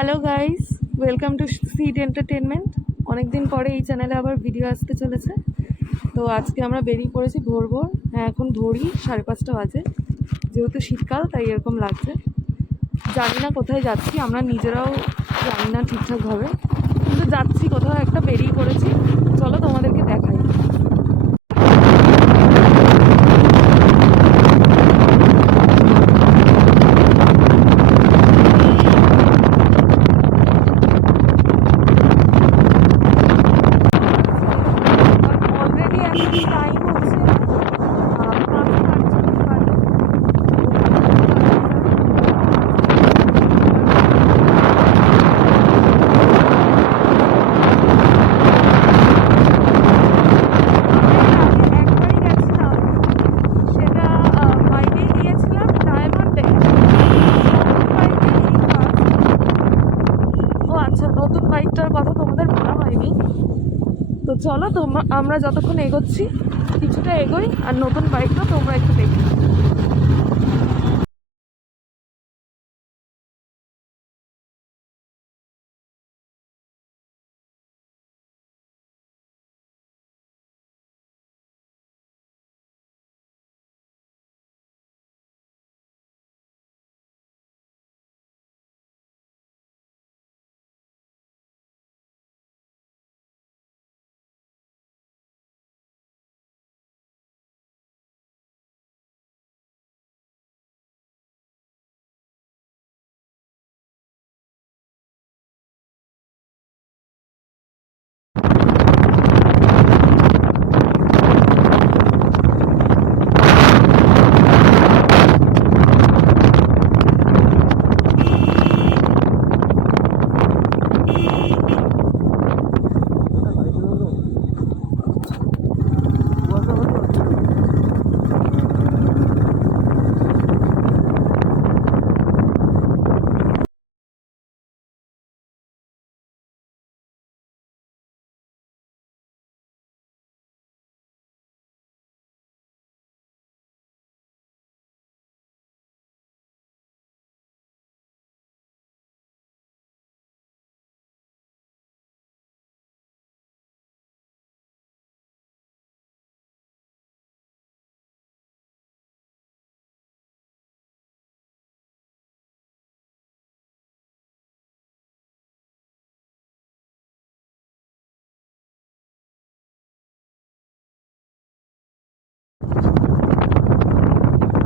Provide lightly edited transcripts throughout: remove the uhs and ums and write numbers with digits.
Hello guys, welcome to seed entertainment. অনেকদিন পরে এই চ্যানেলে আবার ভিডিও আসতে চলেছে। তো আজকে আমরা বেরিয়ে পড়েছি ভোর ভোর। হ্যাঁ, এখন ভোরই 5:30 বাজে। যেহেতু শীতকাল তাই এরকম লাগছে। জানি না কোথায় যাচ্ছি, আমরা নিজেরাও জানি না ঠিকঠাকভাবে, কিন্তু যাচ্ছি কোথাও একটা, বেরিয়ে পড়েছি। চলো তোমাদেরকে দেখাই। অলরেডি এখন টাইম হচ্ছে 5:48 বাজে। একবারই গেছিলাম, সেটা বাইকেই গিয়েছিলাম ডায়মন্ডে। বাইকে এই ফার্স্ট। ও আচ্ছা, নতুন বাইকটার কথা তোমাদের বলা হয়নি। তো চলো আমরা যতক্ষণ এগোচ্ছি কিছুটা এগোই, আর নতুন বাইকটা তোমরা একটু দেখো।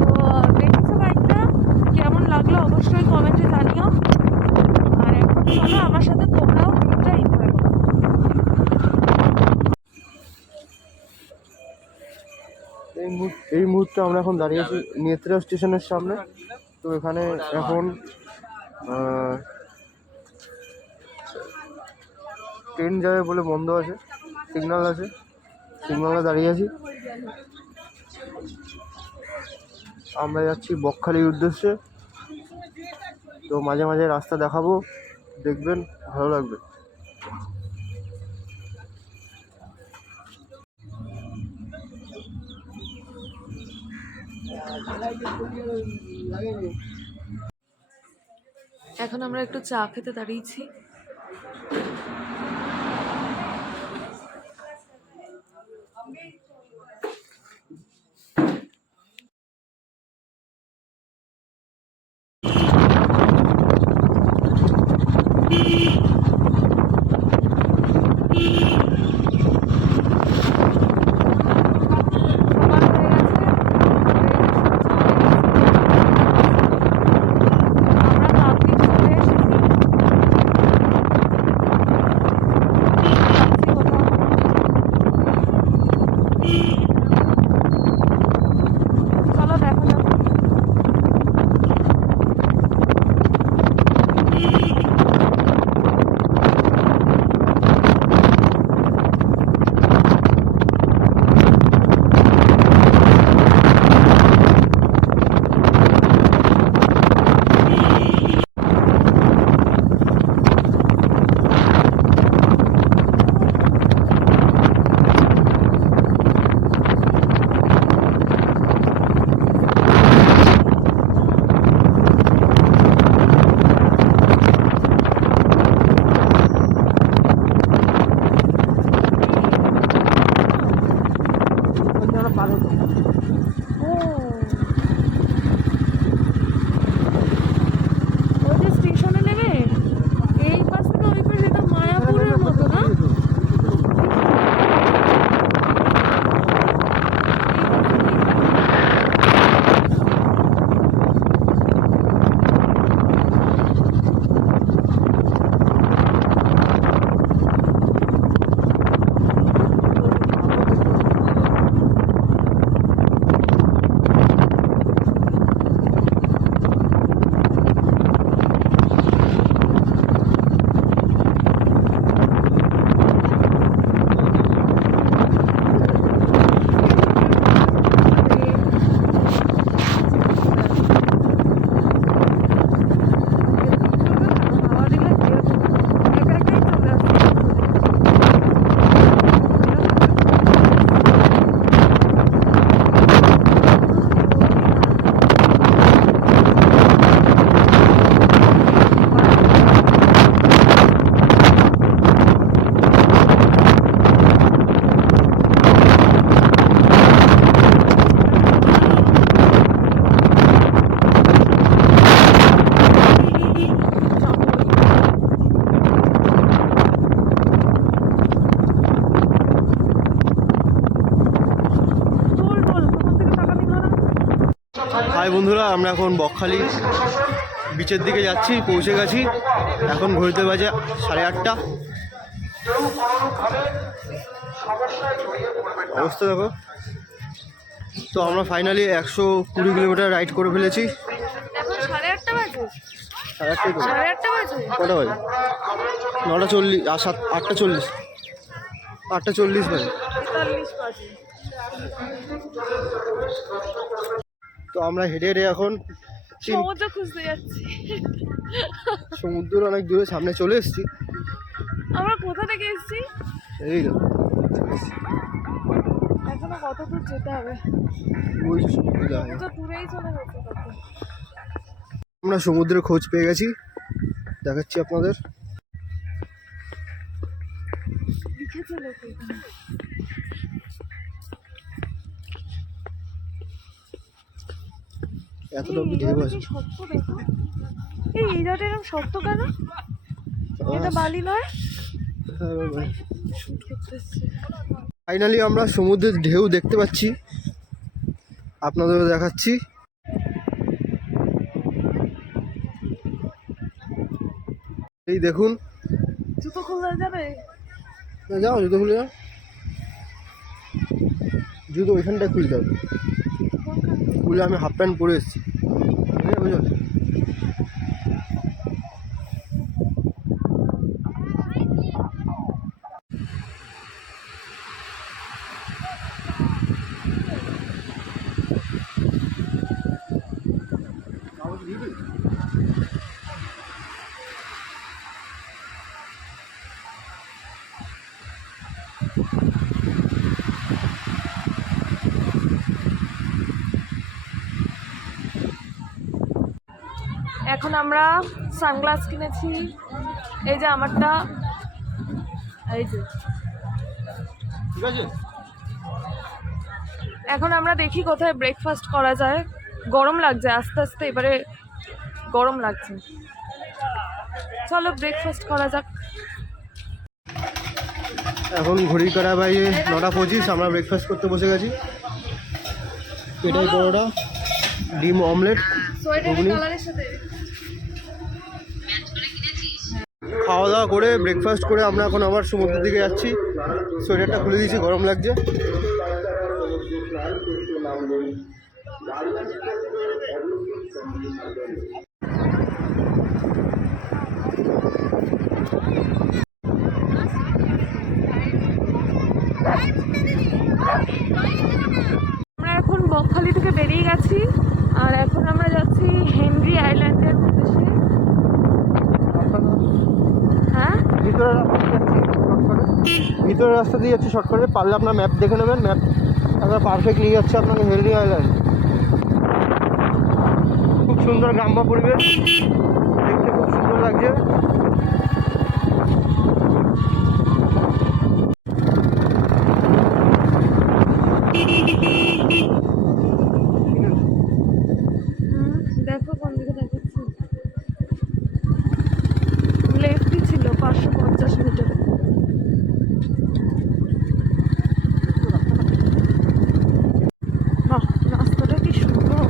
তো দেখছো বাইকটা কেমন লাগলো অবশ্যই কমেন্টে জানিও। আর এখন চলো আমার সাথে তোমরাও ভিডিওটা এনজয় করো। এই মুহূর্তে আমরা এখন দাঁড়িয়ে আছি নেত্রা স্টেশনের সামনে। তো এখানে এখন ট্রেন যাবে বলে বন্ধ আছে, সিগন্যাল আছে, সিগন্যালে দাঁড়িয়ে আছি। আমরা যাচ্ছি বকখালির উদ্দেশ্যে। তো মাঝে মাঝে রাস্তা দেখাবো, দেখবেন, ভালো লাগবে। এখন আমরা একটু চা খেতে দাঁড়িয়েছি। সকাল হয়ে গেছে, আমরা কালকে চলে এসেছি। যাচ্ছি কোথাও। চলো দেখা যাক। হাই বন্ধুরা, আমরা এখন বকখালি বিচের দিকে যাচ্ছি, পৌঁছে গেছি। এখন ঘুরতে বাজে 8:30। অবস্থা দেখো। তো আমরা ফাইনালি 120 কিলোমিটার রাইড করে ফেলেছি। এখন 8:30 বাজে। 8:30 8:30 বাজে। কটা বাজে? 9:40 আর 8:40। 8:40 বাজে। 43 বাজে। তো আমরা হেঁটে হেঁটে এখন সমুদ্র খুঁজতে যাচ্ছি। সমুদ্রের অনেক দূরে সামনে চলে এসেছি। আমরা কোথা থেকে এসেছি? এই তো এখনো কত দূর যেতে হবে? ওই যে সমুদ্রে যাওয়া যায়। তো দূরেই চলে গেছে কত। আমরা সমুদ্রের খোঁজ পেয়ে গেছি, দেখাচ্ছি আপনাদের। লিখেছে লোক এখানে। এতটা অব্দি ঢেউ আছে। শক্ত দেখো। এই জায়গাটা এরকম শক্ত কেন? এটা বালি নয়? ফাইনালি আমরা সমুদ্রের ঢেউ দেখতে পাচ্ছি, আপনাদেরও দেখাচ্ছি। এই দেখুন। জুতো খোলা যাবে? যাও, জুতো খুলে যাও। জুতো ওইখানটায় খুলে যাও। খুলে আমি হাফ প্যান্ট পরে এসেছি, বুঝলো? এখন আমরা সানগ্লাস কিনেছি, এই যে আমারটা, এই যে। ঠিক আছে। এখন আমরা দেখি কোথায় ব্রেকফাস্ট করা যায়। গরম লাগছে আস্তে আস্তে, এবারে গরম লাগছে। চলো ব্রেকফাস্ট করা যাক। এখন ঘড়ি কাটা বাইরে 9:25। আমরা ব্রেকফাস্ট করতে বসে গেছি। পেটাই পরোটা, ডিম অমলেট, ঘুগনি। খাওয়া দাওয়া করে ব্রেকফাস্ট করে আমরা এখন আবার সমুদ্রের দিকে যাচ্ছি। সোয়েটারটা খুলে দিয়েছি, গরম লাগছে। আমরা এখন বকখালি থেকে বেরিয়ে গেছি, আর এখন আমরা যাচ্ছি হেনরি আইল্যান্ডের উদ্দেশ্যে। হ্যাঁ, ভিতরের রাস্তা দিয়ে যাচ্ছি শর্টকাটে। পারলে আপনার ম্যাপ দেখে নেবেন, ম্যাপ আপনার পারফেক্ট নিয়ে যাচ্ছে আপনাকে হেনরি আইল্যান্ড। খুব সুন্দর গ্রাম্য পরিবেশ, দেখতে খুব সুন্দর লাগছে। দেখো কোন দিকে দেখাচ্ছি। লেফটই ছিল 550 মিটার। বাহ, রাস্তাটা কি সুন্দর।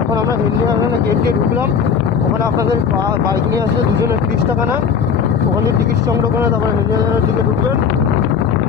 এখন আমরা হেনরি আইল্যান্ডে গেট দিয়ে ঢুকলাম। ওখানে আপনাদের বাইক নিয়ে আসলে দুজনে 30 টাকা নেয়। ওখানে টিকিট সংগ্রহ করে তারপরে হেনরি আইল্যান্ডের দিকে ঢুকবেন।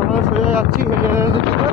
আমরা সোজা যাচ্ছি হেনরি আইল্যান্ডের দিকে।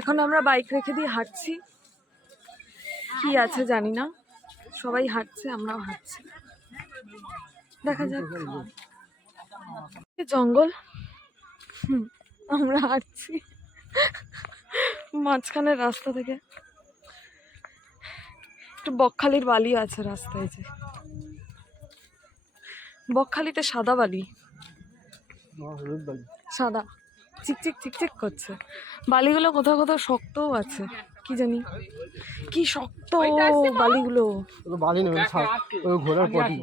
এখন আমরা বাইক রেখে দিয়ে হাঁটছি। কি আছে জানি না, সবাই হাঁটছে, আমরাও হাঁটছি, দেখা যাক। জঙ্গল, আমরা হাঁটছি মাঝখানের রাস্তা থেকে। একটু বকখালির বালি আছে রাস্তায়, যে বকখালিতে সাদা বালি, সাদা চিকচিক চিকচিক করছে। বালিগুলো কোথাও কোথাও শক্তও আছে, কি জানি কি শক্ত বালিগুলো। বালি নেই, ঘোড়ার পটি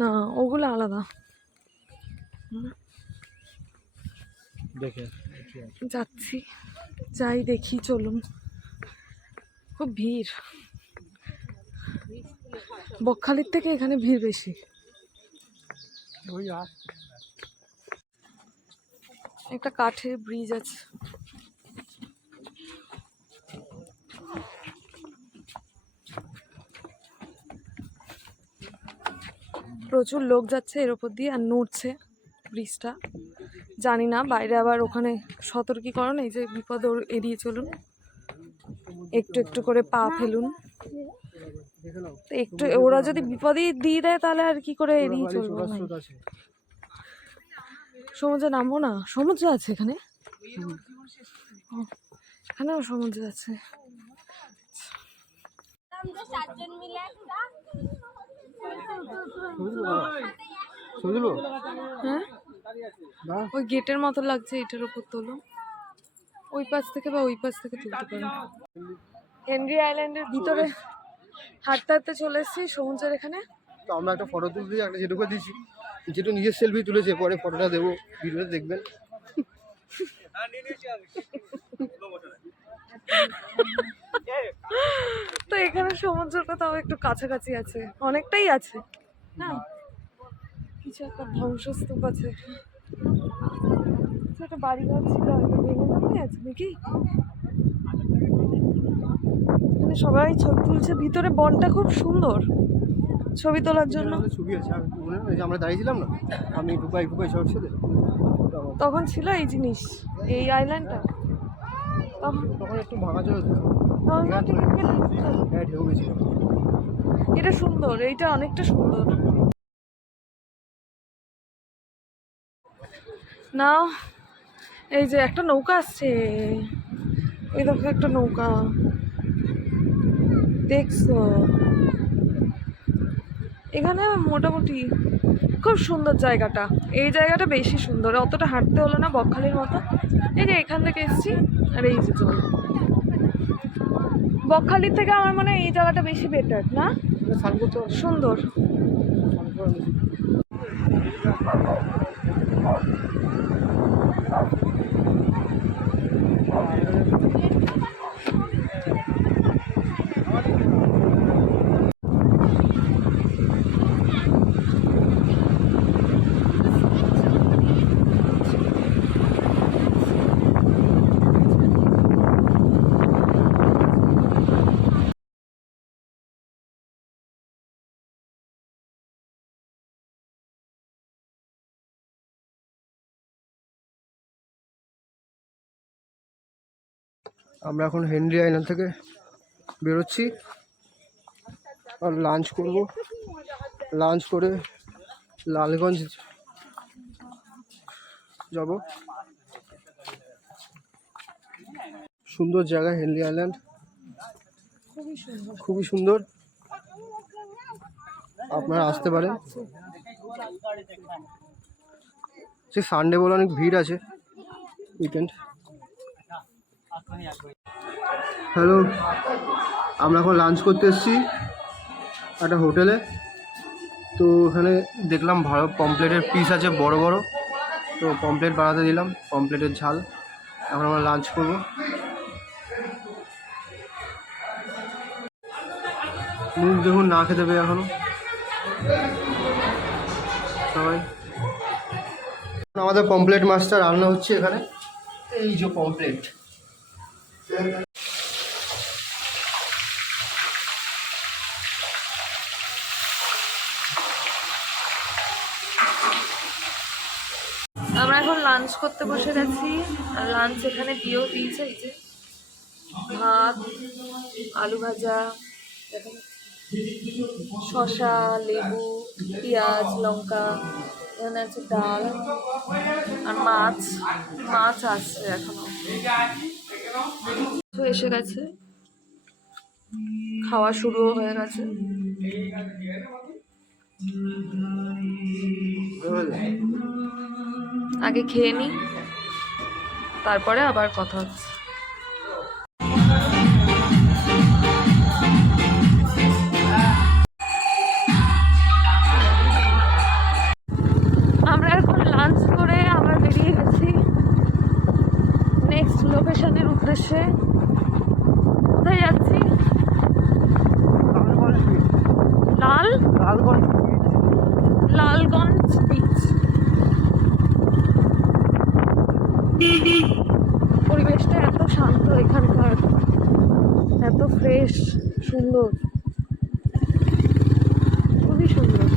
না, ওগুলো আলাদা। দেখে যাচ্ছি, যাই দেখি, চলুন। খুব ভিড়, বকখালির থেকে এখানে ভিড় বেশি। একটা কাঠের ব্রিজ আছে। প্রচুর লোক যাচ্ছে এর ওপর দিয়ে, আর নড়ছে ব্রিজটা। জানি না, বাইরে আবার ওখানে সতর্কীকরণ, এই যে বিপদ এড়িয়ে চলুন, একটু একটু করে পা ফেলুন। একটু ওরা যদি বিপদই দিয়ে দেয় তাহলে আর কি করে এড়িয়ে চলবো? সমুদ্রে নামবো না? সমুদ্র আছে এখানে? এখানেও সমুদ্র আছে। হ্যাঁ, ওই গেটের মতো লাগছে, এটার উপর তোলো, ওই পাশ থেকে বা ওই পাশ থেকে তুলতে পারো। হেনরি আইল্যান্ডের ভিতরে হাঁটতে হাঁটতে চলে এসেছি সমুদ্রের এখানে। তো আমরা একটা ফটো তুলতে, একটা যেটুকু দিয়েছি, যেটু নিজের সেলফি তুলেছে, পরে ফটোটা দেবো, ভিডিওতে দেখবেন। তো এখানে সমুদ্রটা তাও একটু কাছাকাছি আছে, অনেকটাই আছে না? কিছু একটা ধ্বংসস্তূপ আছে, একটা বাড়িঘর ছিল, হয়তো ভেঙে ভেঙে আছে নাকি। এখানে সবাই ছবি তুলছে, ভিতরে বনটা খুব সুন্দর ছবি তোলার জন্য। ছবি আছে, আমরা দাঁড়িয়েছিলাম না, আমি ফুপাই সবার সাথে, তখন ছিল এই জিনিস, এই আইল্যান্ডটা তখন একটু ভাঙা চলেছে। এটা সুন্দর, এইটা অনেকটা সুন্দর না। এই যে একটা নৌকা আসছে, ওই দেখো একটা নৌকা, দেখছো? এখানে মোটামুটি খুব সুন্দর জায়গাটা, এই জায়গাটা বেশি সুন্দর, অতটা হাঁটতে হলো না বকখালির মতো। এই যে এখান থেকে এসছি, আর এই যে জল। বকখালির থেকে আমার মনে হয় এই জায়গাটা বেশি বেটার না, সুন্দর। আমরা এখন হেনরি আইল্যান্ড থেকে বেরোচ্ছি, আর লাঞ্চ করব। লাঞ্চ করে লালগঞ্জ যাব। সুন্দর জায়গা হেনরি আইল্যান্ড, খুবই সুন্দর, আপনারা আসতে পারেন। সে সানডে বলে অনেক ভিড় আছে, উইকেন্ড। হ্যালো, আমরা এখন লাঞ্চ করতে এসেছি একটা হোটেলে। তো ওখানে দেখলাম ভালো পমপ্লেটের পিস আছে বড় বড়, তো পমপ্লেট বানাতে দিলাম, পমপ্লেটের ঝাল। এখন আমরা লাঞ্চ করব। মুখ দেখুন না খেতে পেয়ে এখনো সবাই। আমাদের পমপ্লেট মাছটা রান্না হচ্ছে এখানে, এই যে পমপ্লেট। আমরা এখন লাঞ্চ করতে বসে গেছি, আর লাঞ্চ এখানে দিয়েও দিয়েছে, এই যে ভাত, আলু ভাজা, শসা, লেবু, পেঁয়াজ, লঙ্কা, এখানে আছে ডাল আর মাছ। মাছ আসছে এখনো, তো এসে গেছে, খাওয়া শুরুও হয়ে গেছে। আগে খেয়ে নি, তারপরে আবার কথা হচ্ছে। আমরা এখন লাঞ্চ করে আমরা বেরিয়ে গেছি নেক্সট লোকেশনের উদ্দেশ্যে। কোথায় যাচ্ছি? লালগঞ্জ বিচ। পরিবেশটা এত শান্ত এখানকার, এত ফ্রেশ, সুন্দর, খুবই সুন্দর।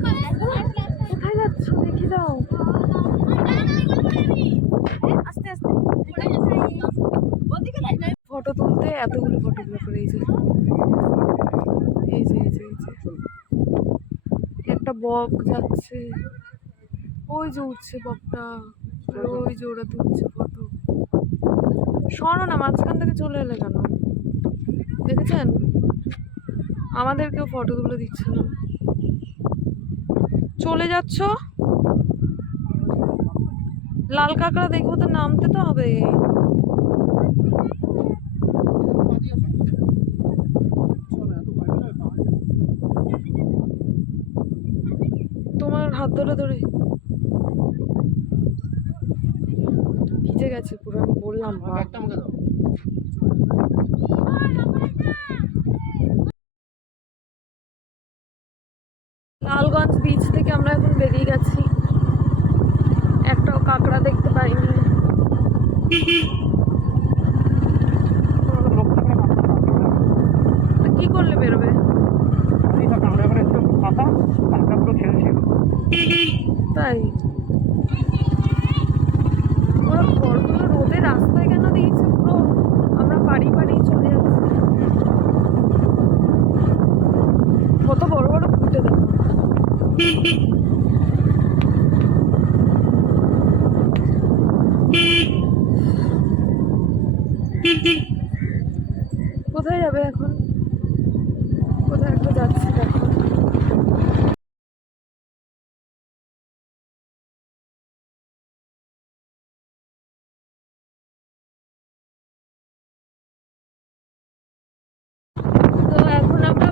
কোথায় যাচ্ছ দেখে দাও। ফটো তুলতে এতগুলো ফটোগ্রাফার, এই যে এই যে এই যে এই যে একটা বক যাচ্ছে, ওই যে উঠছে বকটা, ওই যে ওরা তুলছে ফটো। সরো না, মাঝখান থেকে চলে এলে কেন? দেখেছেন, আমাদেরকেও ফটো তুলে দিচ্ছে না। চলে যাচ্ছ? লাল কাঁকড়া দেখবো তো, নামতে তো হবে। তোমার হাত ধরে ধরে ভিজে গেছে পুরো, আমি বললাম। লালগঞ্জ বিচ থেকে আমরা এখন বেরিয়ে গেছি, একটাও কাঁকড়া দেখতে পাইনি। কি করলে বেরোবে? তাই ওরা ঘরগুলো রোদে রাস্তায় কেন দিয়েছে পুরো, আমরা বাড়ি বাড়ি চলে যাচ্ছি। কত বড় বড় ফুটে দেখো। কোথায় যাবে এখন? কোথায় একটা যাচ্ছি দেখো। তো এখন আমরা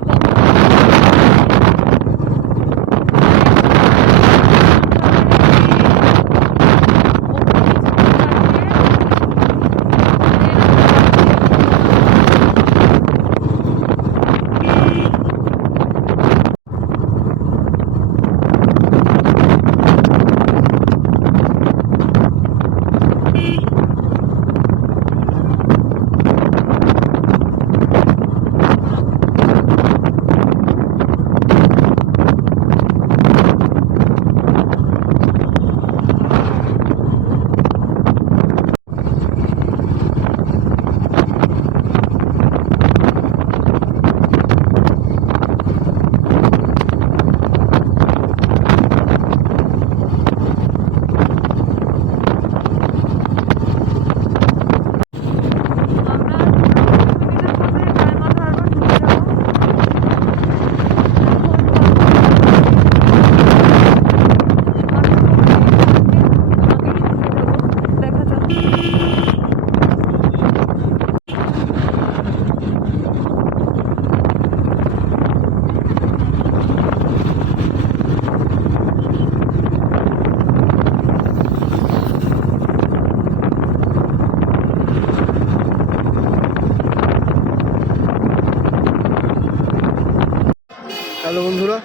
হ্যালো বন্ধুরা,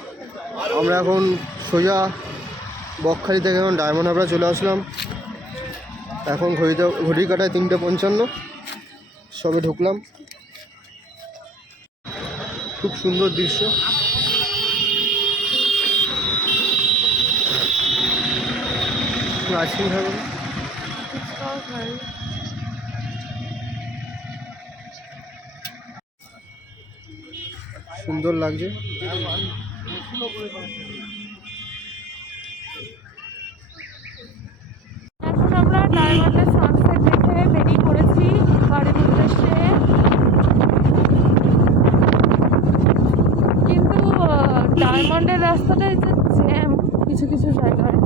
আমরা এখন সোজা বকখালি থেকে এখন ডায়মন্ড হাবড়া চলে আসলাম। এখন ঘড়ির কাটায় 3:55, সবে ঢুকলাম। খুব সুন্দর দৃশ্য। আইসক্রিম খাবো না? ফুচকাও খাই। সুন্দর লাগছে। এখন আমরা ডায়মন্ডের সানসেট দেখে বেরিয়ে পড়েছি বাড়ির উদ্দেশ্যে। কিন্তু ডায়মন্ডের রাস্তাটাই যে জ্যাম কিছু কিছু জায়গায়,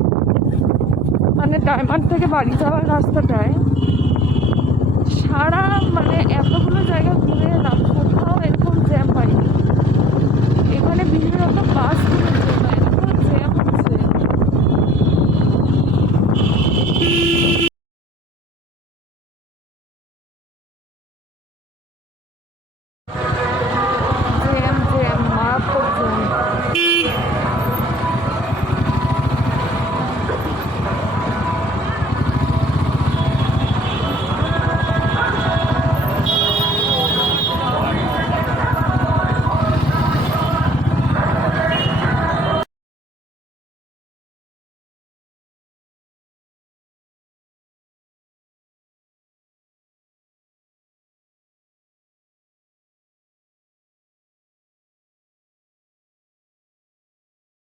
মানে ডায়মন্ড থেকে বাড়ি যাওয়ার রাস্তাটায় সারা মানে এতগুলো জায়গা